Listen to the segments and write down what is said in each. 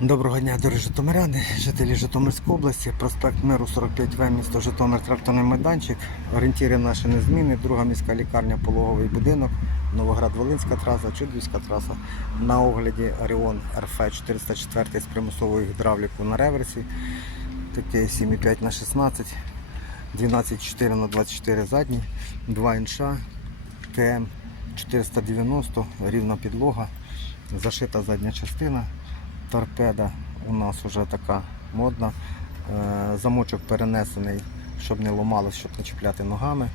Доброго дня, дорогі житомиряни, жителі Житомирської області, проспект Миру 45В, місто Житомир, тракторний майданчик. Орієнтіри наші незмінні, друга міська лікарня, пологовий будинок, Новоград-Волинська траса, Чудвівська траса. На огляді Оріон РФ 404 з примусовою гідравлікою на реверсі. Таке 7,5 на 16, 12,4 на 24 задні, 2 інша, КМ 490, рівна підлога, зашита задня частина. Торпеда у нас вже така модна. Е, Замочок перенесений, щоб не ломалось, щоб не чіпляти ногами.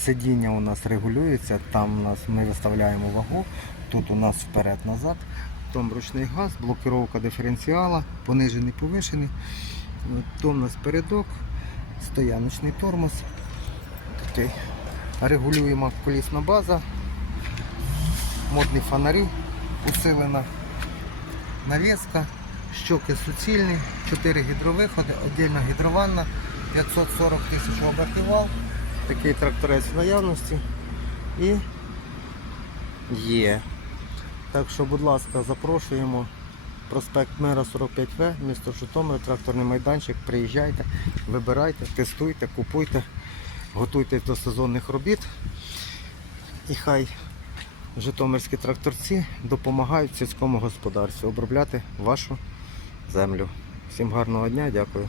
Сидіння у нас регулюється, там у нас ми виставляємо вагу, тут у нас вперед-назад, там ручний газ, блокировка диференціала, понижений, повишений. От, То у нас передок, стояночний тормоз. Такий. Регулюємо колісна база, модні фонарі, усилена навіска, щоки суцільні, 4 гідровиходи, отдельна гідрованна, 540 тисяч обертів вал. Такий тракторець в наявності і є. Так що, будь ласка, запрошуємо. Проспект Мира 45В, місто Житомир, тракторний майданчик. Приїжджайте, вибирайте, тестуйте, купуйте, готуйтесь до сезонних робіт. І хай житомирські тракторці допомагають сільському господарству обробляти вашу землю. Всім гарного дня, дякую.